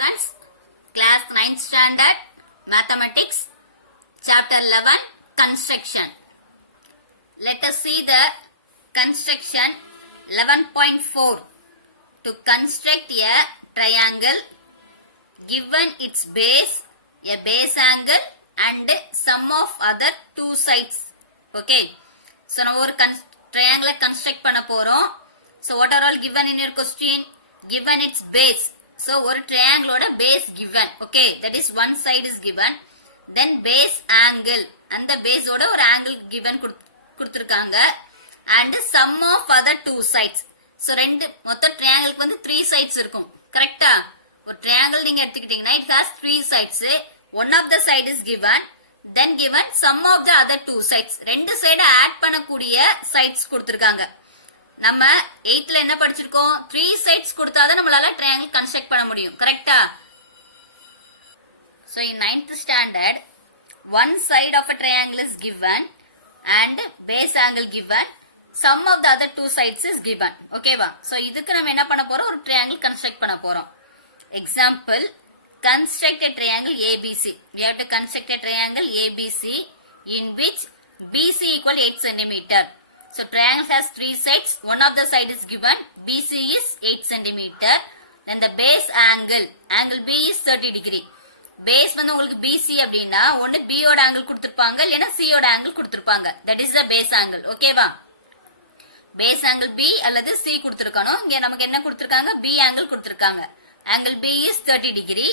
students, class 9th standard, mathematics, chapter 11, construction. Let us see the construction 11.4. To construct a triangle, given its base, a base angle and sum of other two sides. Okay. So, now we triangle construct பண்ண போறோம். So, what are all given in your question? Given its base. So, ஒரு triangle ஓட base given. Okay. That is one side is given. Then base angle. அந்த base ஓட ஒரு angle given கொடுத்திருக்காங்க. And sum of other two sides. So, ரெண்டு மொத்த triangleக்கு வந்து 3 sides இருக்கும். கரெக்டா? ஒரு triangle நீங்க எடுத்துக்கிட்டீங்கன்னா it has 3 sides. One of the side is given. Then given sum of the other two sides. ரெண்டு சைடு ஆட் பண்ணக்கூடிய sides கொடுத்திருக்காங்க. நம்ம 8th ல என்ன படிச்சிருக்கோம்? 3 sides கொடுத்தாதான் நம்மளால triangle construct பண்ண முடியும். கரெக்டா? So in 9th standard, one side of a triangle is given and base angle given. Sum of the other two sides is given. Okay வா? So இதுக்கு நம்ம என்ன பண்ண போறோம்? ஒரு triangle construct பண்ண போறோம். Example, construct a triangle ABC. We have to construct a triangle ABC in which BC equal 8 cm. So triangle has 3 sides. One of the side is given. BC is 8 cm. Then the base angle. Angle B is 30 degree. Base வந்து உங்களுக்கு BC அப்படின்னா ஒன்னு B ஓட angle கொடுத்திருப்பாங்க இல்லனா C ஓட angle கொடுத்திருப்பாங்க. That is the base angle. Okay வா? Base angle B அல்லது C கொடுத்திருக்கணும். இங்க நமக்கு என்ன கொடுத்திருக்காங்க? B angle கொடுத்திருக்காங்க. Angle B is 30 degree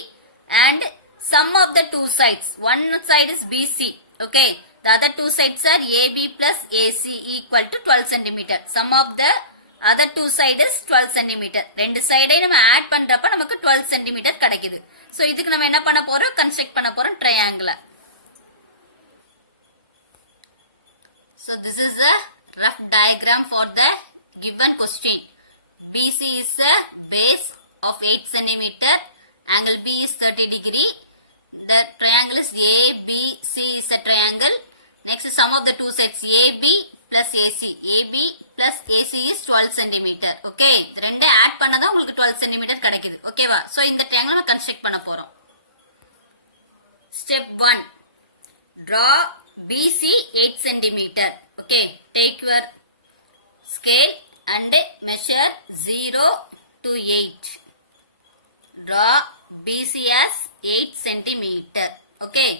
and sum of the two sides. One side is BC. Okay. The other two sides are AB plus AC equal to 12 cm. Sum of the other two side is 12 cm. ரெண்டு சைடை நம்ம ஆட் பண்றப்ப நமக்கு 12 cm கிடைக்குது. So இதுக்கு நம்ம என்ன பண்ண போறோம்? கன்ஸ்ட்ரக்ட் பண்ண போறோம் triangle. So this is a rough diagram for the given question. BC is a base of 8 cm. Angle B is 30 degree. The triangle is ABC is a triangle. Next sum of the two sides AB plus AC. AB plus AC is 12 cm. Okay. ரெண்டு ஆட் பண்ணாதான் உங்களுக்கு 12 cm கிடைக்குது. ஓகேவா? So இந்த triangle நம்ம கன்ஸ்ட்ரக்ட் பண்ண போறோம். Step 1. Draw BC 8 cm. Okay. Take your scale and measure 0 to 8. Draw BC as 8 cm. Okay.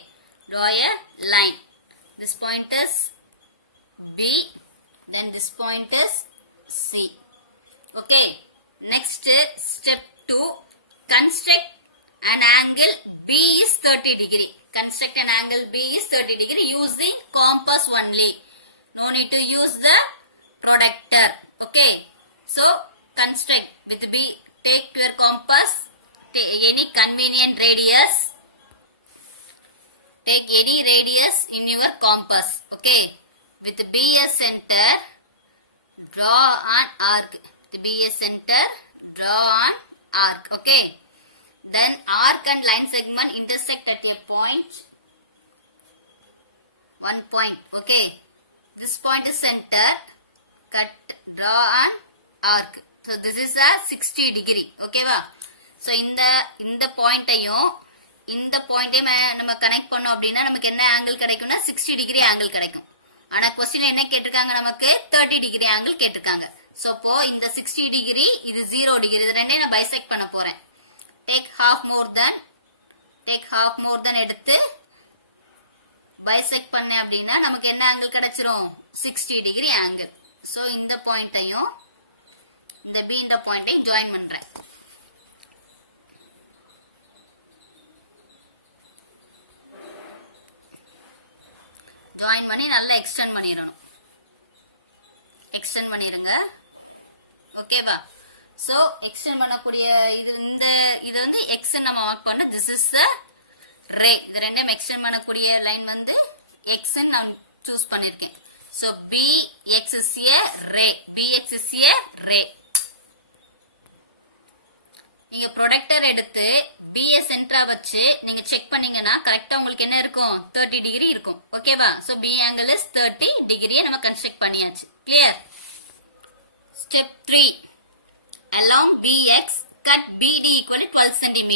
Draw a line. This point is B. Then this point is C. Okay. Next step 2. Construct an angle B is 30 degree. Construct an angle B is 30 degree using compass only. No need to use the protractor. Okay. So construct with B. Take your compass. Any convenient radius. Take any radius in your compass. Okay. With B as center, draw an arc. With B as center, draw an arc. Okay. Then arc and line segment intersect at a point. One point. Okay. This point is center. Cut. Draw an arc. So this is a 60 degree. Okay va? So இந்த பாயிண்டையும் இந்த பாயிண்டையும் நம்ம கனெக்ட் பண்ணோம் அப்படின்னா நமக்கு என்ன ஆங்கிள் கிடைக்கும்னா 60 டிகிரி ஆங்கிள் கிடைக்கும். ஆனா क्वेश्चन என்ன கேட்டிருக்காங்க? நமக்கு 30 டிகிரி ஆங்கிள் கேட்டிருக்காங்க. சோ அப்போ இந்த 60 டிகிரி இது 0 டிகிரி இது ரெண்டையும் நான் பைசெக்ட் பண்ண போறேன். டேக் half more than எடுத்து பைசெக்ட் பண்ணேன் அப்படின்னா நமக்கு என்ன ஆங்கிள் கிடைச்சிரும்? 60 டிகிரி ஆங்கிள். சோ இந்த பாயிண்டையும் இந்த B இந்த பாயிண்டையும் ஜாயின் பண்றேன். ஜாயின் பண்ணி நல்லா எக்ஸ்டெண்ட் பண்ணிரணும். எக்ஸ்டெண்ட் பண்ணிருங்க. ஓகேவா? சோ எக்ஸ்டெண்ட் பண்ணக்கூடிய இது வந்து x நம்ம மார்க் பண்ண this is the ray. இது ரெண்டையும் எக்ஸ்டெண்ட் பண்ணக்கூடிய லைன் வந்து x ன்னு நான் சூஸ் பண்ணிருக்கேன். So BX is a ray. BX is a ray. நீங்க ப்ரொடக்டர் எடுத்து BS சென்டரா வச்சு நீங்க செக் பண்ணீங்கன்னா கரெக்ட்டா உங்களுக்கு என்ன இருக்கும்? 30 டிகிரி இருக்கும். ஓகேவா? சோ B angle is 30 டிகிரியை நம்ம கன்ஸ்ட்ரக்ட் பண்ணியாச்சு. Clear? Step 3. Along BX cut BD equal to 12 cm.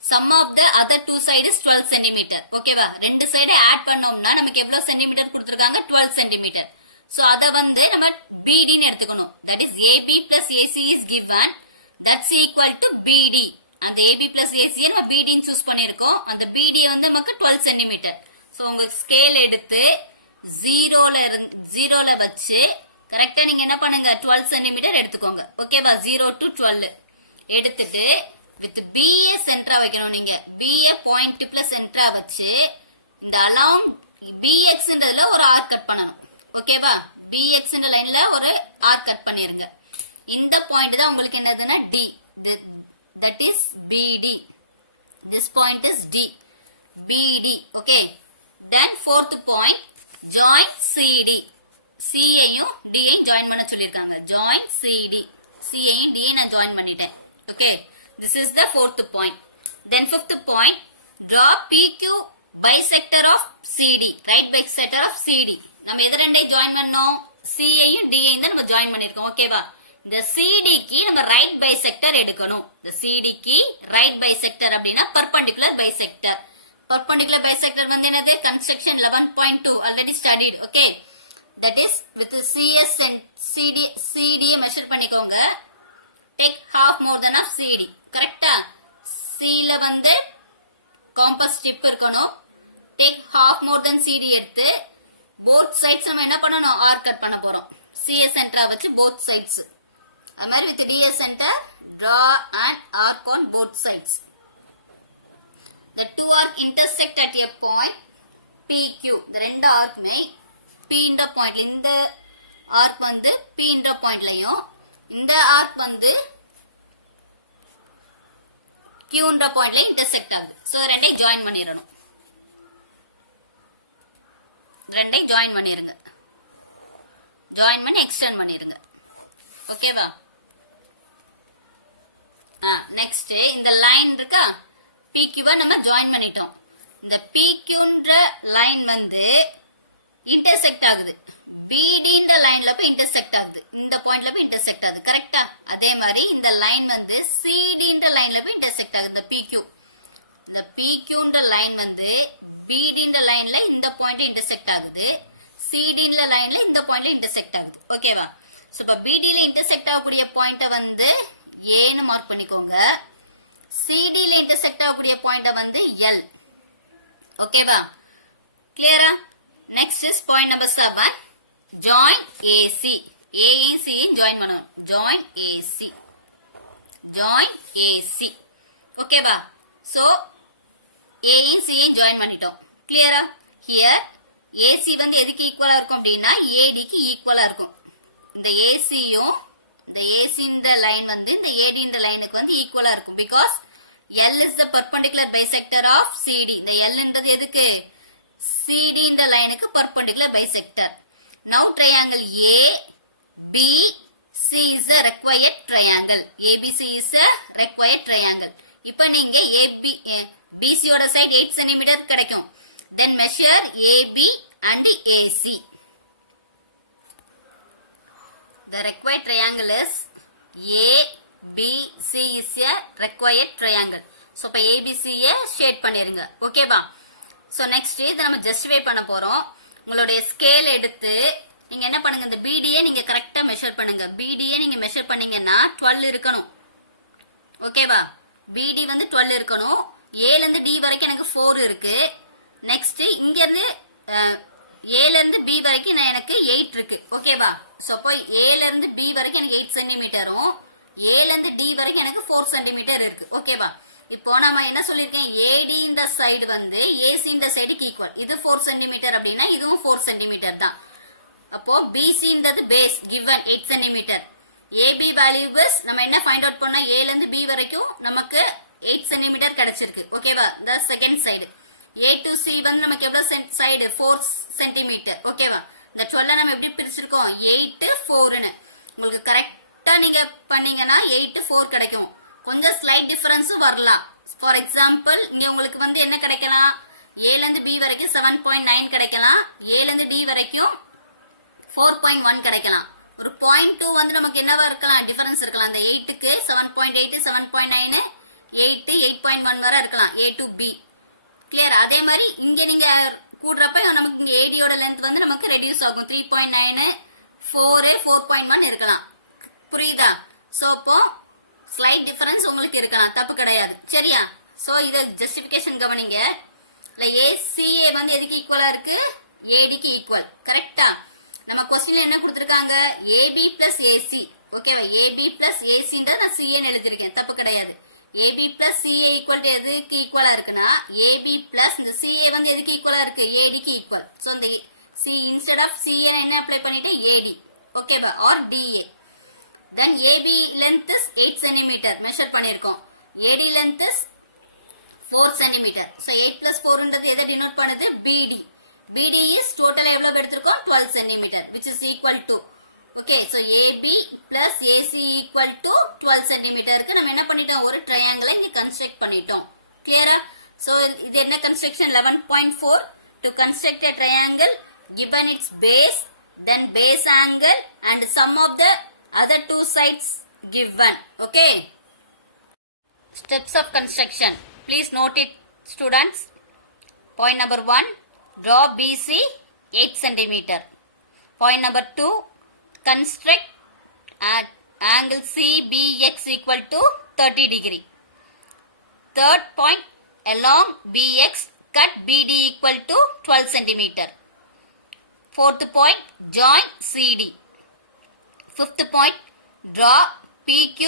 sum of the other two side is 12 centimeter. ஓகேவா? ரெண்டு சைடு ஆட் பண்ணோம்னா நமக்கு எவ்வளவு சென்டிமீட்டர் கொடுத்திருக்காங்க? 12 சென்டிமீட்டர். சோ அத வந்து நம்ம BD ன்னு எடுத்துக்கணும். That is AB plus AC is given. That's equal to BD. அந்த AB plus AC நம்ம BD ன்னு சூஸ் பண்ணிருக்கோம். அந்த BD வந்து நமக்கு 12 சென்டிமீட்டர். சோ உங்க ஸ்கேல் எடுத்து 0ல வச்சு கரெக்டா நீங்க என்ன பண்ணுங்க? 12 சென்டிமீட்டர் எடுத்துக்கோங்க. ஓகேவா? 0 to 12 எடுத்துட்டு வித் BA சென்டரா வைக்கணும். நீங்க BA பாயிண்ட் பிளஸ் சென்டரா வச்சு இந்த அலாங் BXன்றதுல ஒரு ஆர்க் கட் பண்ணணும். ஓகேவா? BXன்ற லைன்ல ஒரு ஆர்க் கட் பண்ணிருங்க. இந்த பாயிண்ட் தான் உங்களுக்கு என்னதுன்னா D. That is BD. This point is D. BD. Okay. Then fourth point, join CD. C ஐயும் D ஐயும் ஜாயின் பண்ண சொல்லிருக்காங்க. Join CD. C ஐயும் D நான் ஜாயின் பண்ணிட்டேன். Okay. This is the fourth point. Then fifth point, draw PQ bisector of CD. Right bisector of CD. நம்ம எது ரெண்டையும் ஜாயின் பண்ணோம்? C ஐயும் D ஐயும் தான் நம்ம ஜாயின் பண்ணிருக்கோம். ஓகேவா? இந்த CD க்கு நம்ம ரைட் பைசெக்டர் எடுக்கணும். இந்த CD க்கு ரைட் பைசெக்டர் அப்படினா perpendicular bisector. Perpendicular bisector வந்து என்னது? Construction 11.2 already studied. Okay. That is with CS and CD measure பண்ணிக்கோங்க. Take half more than of CD. கரெக்ட்டா? C ல வந்து காம்பஸ் டிப் இருக்கணும். Take half more than CD எடுத்து both sides நம்ம என்ன பண்ணனும்? ஆர்க் கட் பண்ண போறோம். CS சென்டரா வச்சு both sides. அது மாதிரி with DS center draw an arc on both sides. The two arc intersect at a point PQ. இந்த ரெண்டு ஆர்க்குமே P என்ற பாயிண்ட், இந்த ஆர்க் வந்து P என்ற பாயிண்ட்லயும் இந்த ஆர்க் வந்து Q என்ற பாயிண்ட்ல இன்டர்செக்ட் ஆகுது. சோ ரெண்டையும் ஜாயின் பண்ணிரணும். ரெண்டையும் ஜாயின் பண்ணிருங்க. ஜாயின் பண்ணி எக்ஸ்டெண்ட் பண்ணிருங்க. ஓகேவா? நெக்ஸ்ட் இந்த லைன் இருக்கா? PQ நம்ம ஜாயின் பண்ணிட்டோம். இந்த PQன்ற லைன் வந்து இன்டர்செக்ட் ஆகுது. BDன்ற லைன்ல போய் இன்டர்செக்ட் ஆகுது. இந்த பாயிண்ட்ல போய் இன்டர்செக்ட் ஆகுது. கரெக்ட்டா? அதே மாதிரி இந்த லைன் வந்து CDன்ற லைன்ல போய் இன்டர்செக்ட் ஆகுது. இந்த PQ. இந்த PQன்ற லைன் வந்து BDன்ற லைன்ல இந்த பாயிண்ட்ல இன்டர்செக்ட் ஆகுது. CDன்ற லைன்ல இந்த பாயிண்ட்ல இன்டர்செக்ட் ஆகுது. ஓகேவா? சோ இப்ப BDல இன்டர்செக்ட் ஆகக்கூடிய பாயிண்ட வந்து A ன்னு மார்க் பண்ணிக்கோங்க. CDல இன்டர்செக்ட் ஆகக்கூடிய பாயிண்ட வந்து L. ஓகேவா? கிளியரா? Next is point number 7. Join AC. A and C join பண்ணணும். Join AC. Join AC. ஓகேவா? So A and C join பண்ணிட்டோம். கிளியரா? ஹியர் AC வந்து எதுக்கு ஈக்குவலா இருக்கும் அப்படின்னா AD க்கு ஈக்குவலா இருக்கும். இந்த AC யும் இந்த AC இந்த லைன் வந்து இந்த AD இந்த லைனுக்கு வந்து ஈக்குவலா இருக்கும். because L is the perpendicular bisector of CD. இந்த L ன்றது எதுக்கு? CD இந்த லைனுக்கு perpendicular bisector. Now triangle ABC is a required triangle. ABC is a required triangle. இப்போ நீங்க BC ஓட சைடு 8 cm கிடைக்கும். Then measure AB and AC. The required triangle is ABC is a required triangle. So இப்ப ABC ஷேட் பண்ணிருங்க. ஓகேவா? So next இத நம்ம ஜஸ்டிஃபை பண்ண போறோம். உங்களுடைய ஸ்கேல் எடுத்து நீங்க என்ன பண்ணுங்க? இந்த BD நீங்க கரெக்ட்டா மெஷர் பண்ணுங்க. BD நீங்க மெஷர் பண்ணீங்கன்னா 12 இருக்கணும். ஓகேவா? BD வந்து 12 இருக்கணும். A ல இருந்து D வரைக்கும் எனக்கு 4 இருக்கு. நெக்ஸ்ட் இங்க இருந்து A ல இருந்து B வரைக்கும் எனக்கு 8 இருக்கு. ஓகேவா? சோ அப்போ A ல இருந்து B வரைக்கும் எனக்கு 8 சென்டிமீட்டரும் A ல இருந்து D வரைக்கும் எனக்கு 4 சென்டிமீட்டர் இருக்கு. ஓகேவா? இப்போ நாம என்ன சொல்லிருக்கேன்? AD இந்த சைடு வந்து AC இந்த சைடுக்கு ஈக்குவல். இது 4 சென்டிமீட்டர் அப்படின்னா இதுவும் 4 சென்டிமீட்டர் தான். அப்போ BC ன்றது base given 8 centimetre. AB values நம்ம என்ன ஃபைண்ட் அவுட் பண்ணா A ல இருந்து B வரைக்கும் நமக்கு 8 சென்டிமீட்டர் கிடைச்சிருக்கு. ஓகேவா? the second side A to C வந்து நமக்கு எவ்வளவு சைடு? 4 சென்டிமீட்டர். ஓகேவா? இந்த 12 நம்ம எப்படி பிரிச்சிருக்கோம்? 8 4 ன்னு. உங்களுக்கு கரெக்ட்டா நீங்க பண்ணீங்கன்னா 8 4 கிடைக்கும். கொஞ்சம் ஸ்லைட் டிஃபரன்ஸ் வரலாம். ஃபார் எக்ஸாம்பிள் இங்க உங்களுக்கு வந்து என்ன கிடைக்கலாம்? A ல இருந்து B வரைக்கும் 7.9 கிடைக்கலாம். A ல இருந்து D வரைக்கும் 4.1 கிடைக்கலாம். ஒரு 0.2 வந்து நமக்கு என்னவா இருக்கலாம்? டிஃபரன்ஸ் இருக்கலாம். அந்த 8 க்கு 7.8 7.9 8 8.1 வரை இருக்கலாம். அதே மாதிரி இங்க நீங்க கூடுறப்ப நமக்கு இங்க ஏடியோட லென்த் வந்து நமக்கு ரெடியூஸ் ஆகும் 3.9 4 4.1 இருக்கலாம் புரியுதா சோ இப்போ ஸ்லைட் டிஃபரன்ஸ் உங்களுக்கு இருக்கலாம் தப்பு கிடையாது சரியா சோ இத ஜஸ்டிபிகேஷன் கவனிங்க ஏசிஏ வந்து எதுக்கு ஈக்குவலா இருக்கு ஏடிக்கு ஈக்குவல் கரெக்டா நம்ம क्वेश्चनல என்ன கொடுத்திருக்காங்க ஏபி பிளஸ் ஏசி ஓகேவா ஏபி பிளஸ் ஏசின்றத நான் சிஏன்னு எழுதிருக்கேன் தப்பு கிடையாது AB plus CA equal to எதுக்கு ஈக்குவலா இருக்குன்னா ஏபி பிளஸ் இந்த சிஏ வந்து எதுக்கு ஈக்குவலா இருக்கு ஏடிக்கு ஈக்குவல் சோ இந்த சி இன்ஸ்டெட் ஆஃப் சிஏ என்ன அப்ளை பண்ணிட்டேன் ஏடி ஓகேவா or DA then AB length is 8 cm measure பண்ணிருக்கோம் AD length is 4 cm so 8 plus 4 ன்றது எதை denote பண்ணுது BD BD is total எவ்வளவு எடுத்திருக்கோம் 12 cm which is equal to okay so AB plus AC equal to 12 cm க்கு நம்ம என்ன பண்ணிட்டோம் ஒரு triangle இங்க construct பண்ணிட்டோம் clear so இது என்ன construction 11.4 to construct a triangle given its base then base angle and sum of the other two sides given okay steps of construction please note it students point number 1 draw BC 8 cm point number 2 construct at angle CBX equal to 30 degree third point along BX cut BD equal to 12 cm fourth point join CD fifth point draw PQ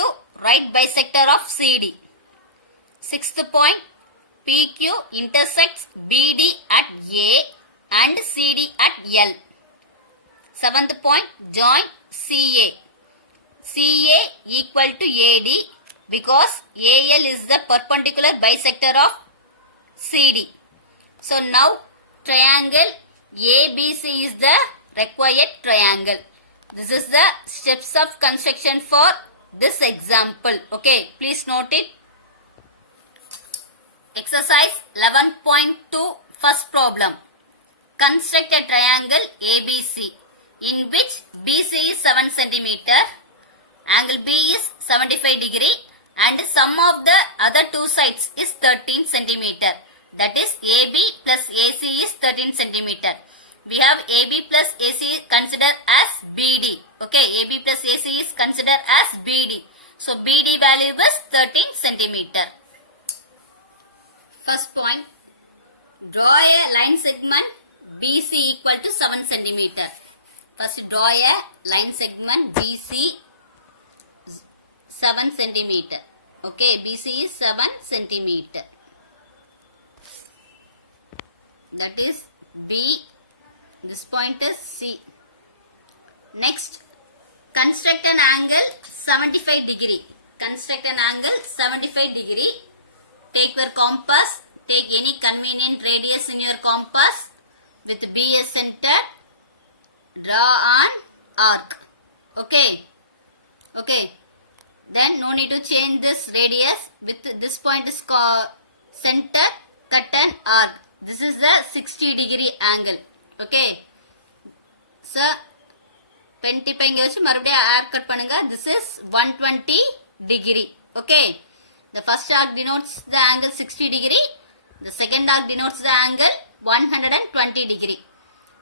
right bisector of CD sixth point PQ intersects BD at A and CD at L seventh point join CA CA equal to AD because AL is the perpendicular bisector of CD so now triangle ABC is the required triangle this is the steps of construction for this example okay please note it exercise 11.2 first problem construct a triangle ABC in which BC is 7 cm angle B is 75 degree and sum of the other two sides is 13 cm that is AB plus AC is 13 cm we have AB plus AC considered as BD okay AB plus AC is considered as BD so BD value was 13 cm first point draw a line segment BC equal to 7 cm first draw a line segment BC 7 cm okay BC is 7 cm that is B this point is C next construct an angle 75 degree construct an angle 75 degree take your compass take any convenient radius in your compass with B as center draw an arc okay okay then no need to change this radius with this point is center cut an arc this is the 60 degree angle okay so பென்டி பைங்க வச்சு மறுபடியும் arc cut பண்ணுங்க this is 120 degree okay the first arc denotes the angle 60 degree the second arc denotes the angle 120 degree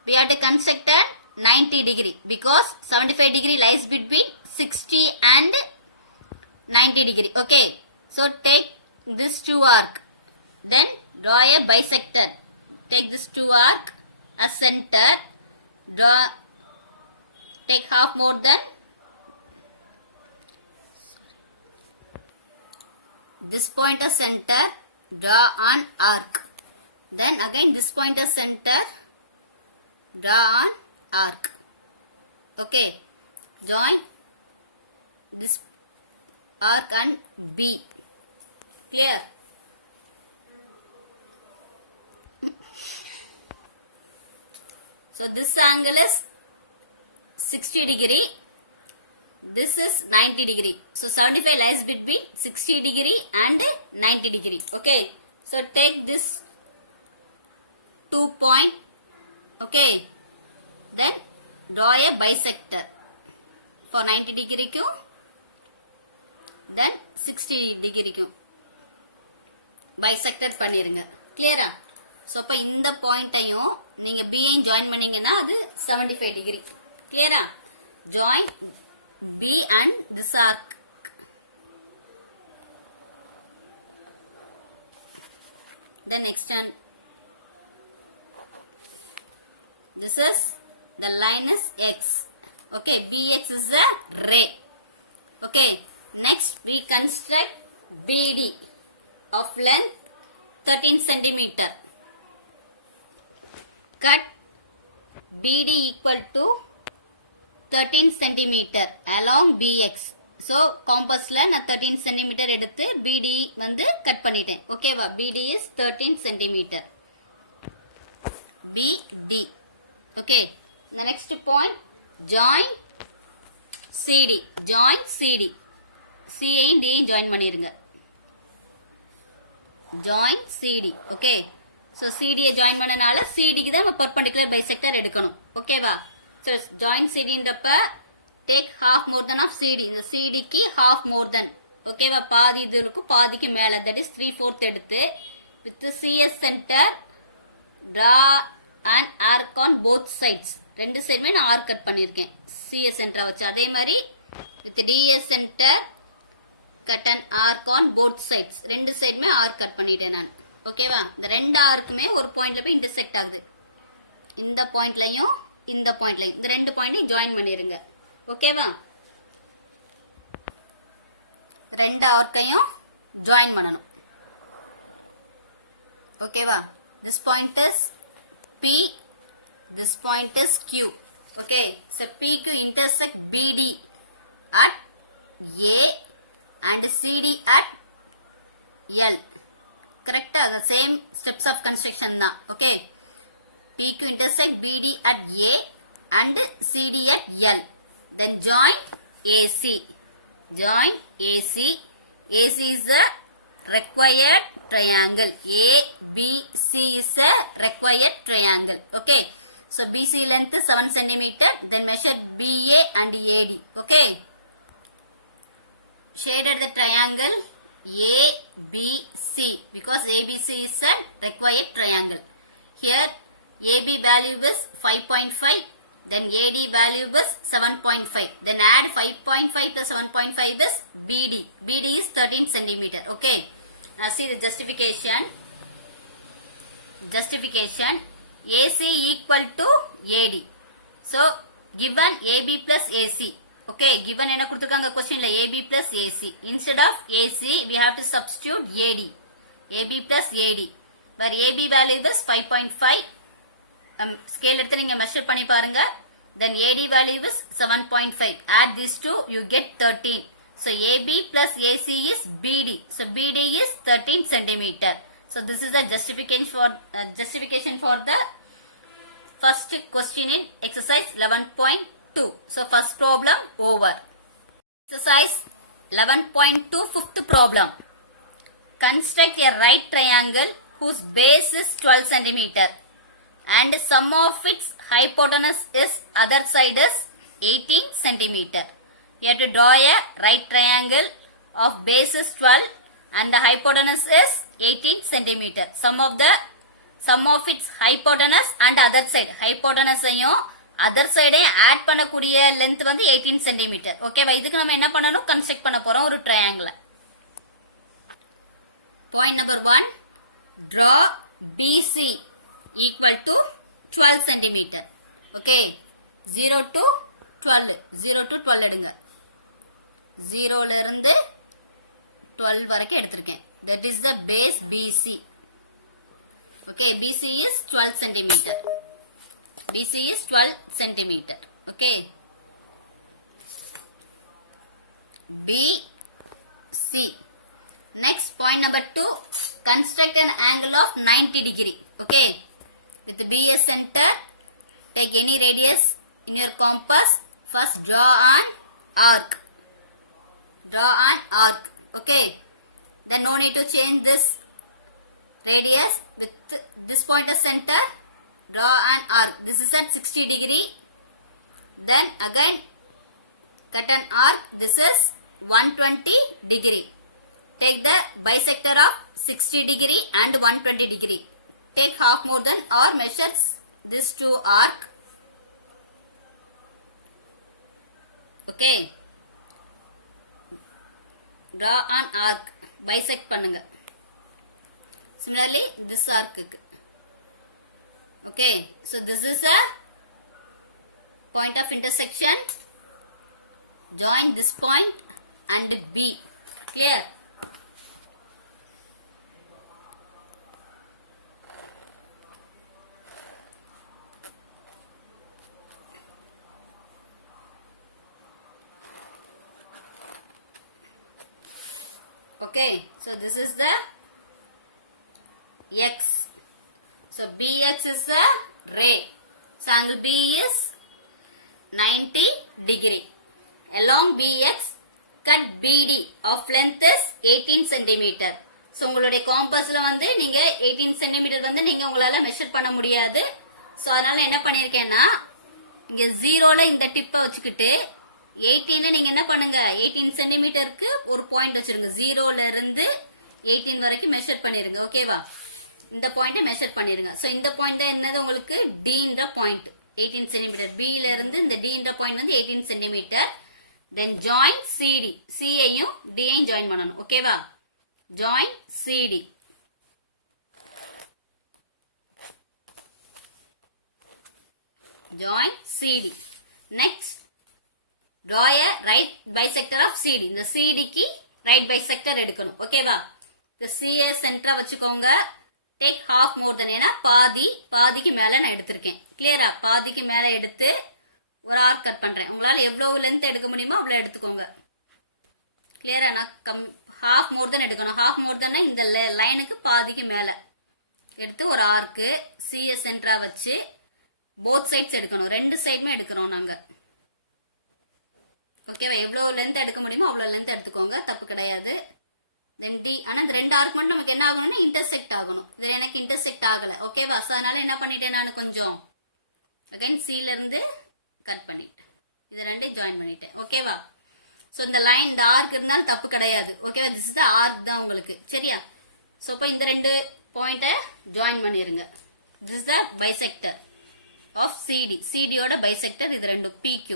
we have to construct a 90 degree because 75 degree lies between 60 and 90 degree okay so take this two arc then draw a bisector take this two arc as center draw take half more than this point as center draw an arc then again this point as center draw an arc okay join this arc and B clear so this angle is 60 degree this is 90 degree so 75 lies between 60 degree and 90 degree okay so take this 2 point okay then draw a bisector for 90 degree ku then 60 degree ku bisector பண்ணிருங்க clear so அப்ப இந்த பாயிண்டையும் நீங்க B ஐயும் ஜாயின் பண்ணீங்கன்னா அது 75 டிகிரி. கிளியரா? Join B and this arc. The next one, this is the line is X. Okay, BX is a ray. Okay, next we construct BD of length 13 centimeter. Cut BD equal to 13 centimeter along BX. So compassல நான் 13 centimeter எடுத்து BD வந்து கட் பண்ணிட்டேன். ஓகேவா? BD is 13 centimeter. BD. Okay. The next point, join CD. Join CD. C ஐயும் D ஐயும் join பண்ணிருங்க. Join CD. Okay. So CD ஐ join பண்ணனால CD க்கு தான் நம்ம perpendicular bisector எடுக்கணும். ஓகேவா? So join CD ன்றப்ப take half more than of CD. இந்த CD க்கு half more than. ஓகேவா? பாதி இது இருக்கும், பாதிக்கு மேல, that is 3/4 எடுத்து with the CS center draw an arc on both sides. ரெண்டு சைடுமே நான் ஆர்க் கட் பண்ணிருக்கேன் CS center வச்சு. அதே மாதிரி with DS center cut an arc on both sides. ரெண்டு சைடுமே ஆர்க் கட் பண்ணிட்டேன் நான். ஓகேவா? இந்த ரெண்டு ஆர்க்குமே ஒரு பாயிண்ட்ல போய் இன்டர்செக்ட் ஆகுது. இந்த பாயிண்ட்லயும் இந்த பாயிண்ட்லயும் இந்த ரெண்டு பாயிண்டையும் ஜாயின் பண்ணிருங்க. ஓகேவா? ரெண்டு ஆர்க்கையும் ஜாயின் பண்ணணும். ஓகேவா? this point is P, this point is Q. Okay, so P க்கு intersect BD at A and CD at L. Correct? The same steps of construction தான். Okay, P க்கு intersect BD at A and CD at L. Then join AC. Join AC. AC is a required triangle. ABC is a required triangle. Okay. So BC length is 7 cm. Then measure BA and AD. Okay. Shaded the triangle ABC because ABC is a required triangle. Here AB value is 5.5. Then AD value is 7.5. Then add 5.5 plus 7.5 is BD. BD is 13 centimeter. Okay. Now see the justification. Justification. AC equal to AD. So given AB plus AC. Okay. Given என்ன கொடுத்திருக்காங்க questionல AB plus AC. Instead of AC we have to substitute AD. AB plus AD. Where AB value is 5.5. Scale எடுத்து நீங்க measure பண்ணி பாருங்க. Then AD value is 7.5. Add these two, you get 13. So AB plus AC is BD. So BD is 13 centimeter. So this is the justification for the first question in exercise 11.2. So first problem over. Exercise 11.2 fifth problem. Construct a right triangle whose base is 12 centimeter. And sum of its hypotenuse is other side is 18 centimeter. You have to draw a right triangle of base is 12 and the hypotenuse is 18 centimeter. Sum of its hypotenuse and other side. Hypotenuse ஐயும் other side ஐயும் add பண்ணக்கூடிய length வந்து 18 centimeter. ஓகேவா? இதுக்கு நம்ம என்ன பண்ணணும்? construct பண்ண போறோம் ஒரு triangle. Point number 1. Draw BC equal to 12 centimeter. Okay. 0 to 12. 0 to 12 எடுங்க. 0 ல இருந்து 12 வரைக்கும் எடுத்திருக்கேன். That is the base BC. Okay. BC is 12 centimeter. BC is 12 centimeter. Okay. BC. Next point number 2. Construct an angle of 90 degree. Okay. With the BS center, take any radius in your compass. First draw an arc. Draw an arc. Okay. Then no need to change this radius. With this point of center, draw an arc. This is at 60 degree. Then again cut an arc. This is 120 degree. Take the bisector of 60 degree and 120 degree. take half more than or measures this two arc. Okay, draw an arc, bisect பண்ணுங்க. Similarly this arc க்கு. Okay, so this is a point of intersection. Join this point and B. Clear? Okay, so this is the X. So BX is the ray. So angle B is 90 degree. Along BX, cut BD of length is 18 centimeter. So உங்களுடைய காம்பஸ்ல வந்து நீங்க 18 centimeter வந்து நீங்க உங்களால மெஷர் பண்ண முடியாது. So அதனால என்ன பண்ணிருக்கேன்னா இங்க 0ல இந்த டிப்பை வச்சுக்கிட்டு 18 நீங்க என்ன பண்ணுங்க 18 சென்டிமீட்டருக்கு ஒரு பாயிண்ட் வச்சிருங்க. 0ல இருந்து 18 வரைக்கும் மெஷர் பண்ணிருங்க. ஓகேவா? இந்த பாயிண்ட மெஷர் பண்ணிருங்க. சோ இந்த பாயிண்ட் தான் என்னது உங்களுக்கு D ன்ற பாயிண்ட் 18 சென்டிமீட்டர். B ல இருந்து இந்த D ன்ற பாயிண்ட் வந்து 18 centimetre. Then join CD. C ஐயும் D ஐயும் ஜாயின் பண்ணனும். ஓகேவா? Join CD. Join CD. Next, draw a right bisector of CD. இந்த CD க்கு right bisector எடுக்கணும். ஓகேவா? இந்த CA சென்டரா வச்சுக்கோங்க. Take half more than ஏனா பாதிக்கு மேல நான் எடுத்திருக்கேன். கிளியரா? பாதிக்கு மேல எடுத்து ஒரு ஆர்க் கட் பண்றேன். உங்களால எவ்வளவு லென்த் எடுக்க முடியுமோ அவ்வளவு எடுத்துக்கோங்க. கிளியரா? நான் half more than எடுக்கணும். half more than இந்த லைனுக்கு பாதிக்கு மேல எடுத்து ஒரு ஆர்க் CA சென்டரா வச்சு both sides எடுக்கணும். ரெண்டு சைடுமே எடுக்கிறோம் நாங்க. ஓகேவா? எவ்வளவு லென்த் எடுக்க முடியுமோ அவ்வளவு லென்த் எடுத்துக்கோங்க. தப்பு கிடையாது. தென் டி ஆனா இந்த ரெண்டு ஆர்க் மட்டும் நமக்கு என்ன ஆகணும்னா இன்டர்செக்ட் ஆகணும். இது எனக்கு இன்டர்செக்ட் ஆகல. ஓகேவா? சோ அதனால என்ன பண்ணிட்டேன் நான் கொஞ்சம் அகைன் C ல இருந்து கட் பண்ணிட்டேன். இது ரெண்டையும் ஜாயின் பண்ணிட்டேன். ஓகேவா? சோ இந்த லைன் இந்த ஆர்க் இருந்தாலும் தப்பு கிடையாது. ஓகேவா? திஸ் இஸ் தி ஆர்க் தான் உங்களுக்கு. சரியா? சோ இப்போ இந்த ரெண்டு பாயிண்ட ஜாயின் பண்ணிருங்க. This is the bisector of CD. CD ஓட பைசெக்டர் இது ரெண்டு PQ.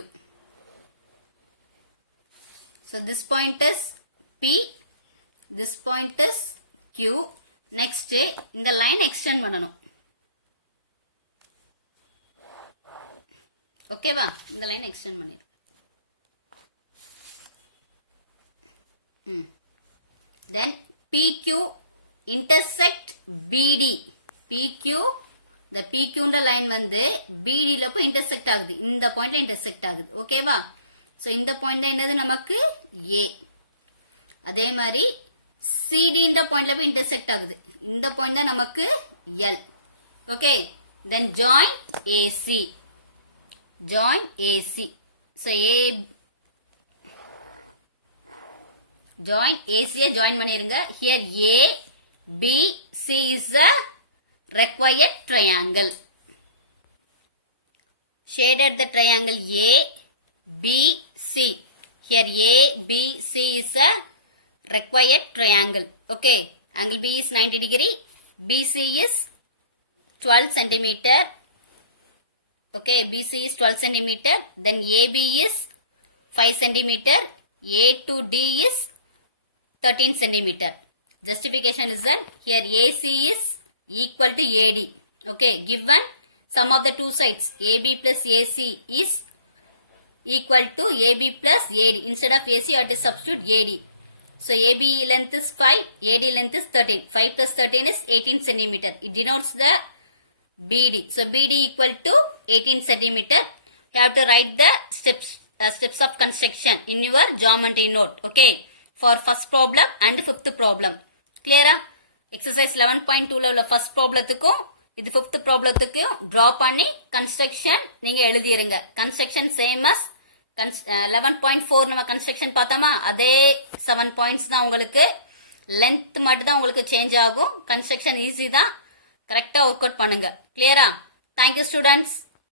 So this point is P, this point is Q. Next இந்த லைன் எக்ஸ்டெண்ட் பண்ணனும். ஓகேவா? இந்த லைன் எக்ஸ்டெண்ட் பண்ணிரு. Then PQ intersect BD. PQ the PQ ன்ற லைன் வந்து BD ல போய் இன்டர்செக்ட் ஆகுது. இந்த பாயிண்ட்ல இன்டர்செக்ட் ஆகுது. ஓகேவா? சோ இந்த பாயிண்ட் தான் என்னது நமக்கு A. அதே மாதிரி CD ன்ற பாயிண்ட்ல போய் இன்டர்செக்ட் ஆகுது. இந்த பாயிண்ட் தான் நமக்கு L. Okay? then join AC. Join AC. So join AC join பண்ணிருங்க. Here A, B, C is a required triangle. Shaded the triangle A, B, C. Here A, B, C is a required triangle. Okay. Angle B is 90 degree. BC is 12 centimeter. Okay. BC is 12 centimeter. Then AB is 5 centimeter. A to D is 13 centimeter. Justification is that here AC is equal to AD. Okay. Given sum of the two sides AB plus AC is equal to AB plus AD. Instead of AC you have to substitute AD. So AB length is 5, AD length is 13. 5 plus 13 is 18 centimeter. It denotes the BD. So BD equal to 18 centimeter. You have to write the steps of construction in your geometry note. Okay. For first problem and fifth problem. Clear? Exercise 11.2 ல உள்ள first problemத்துக்கும் இது fifth problemத்துக்கும் draw பண்ணி construction நீங்க எழுதிருங்க. Construction same as 11.4 நம்ம construction பார்த்தோமா அதே 7 points தான் உங்களுக்கு. length மட்டும் தான் உங்களுக்கு change ஆகும். construction easy தான். கரெக்ட்டா work out பண்ணுங்க. Clear? Thank you students.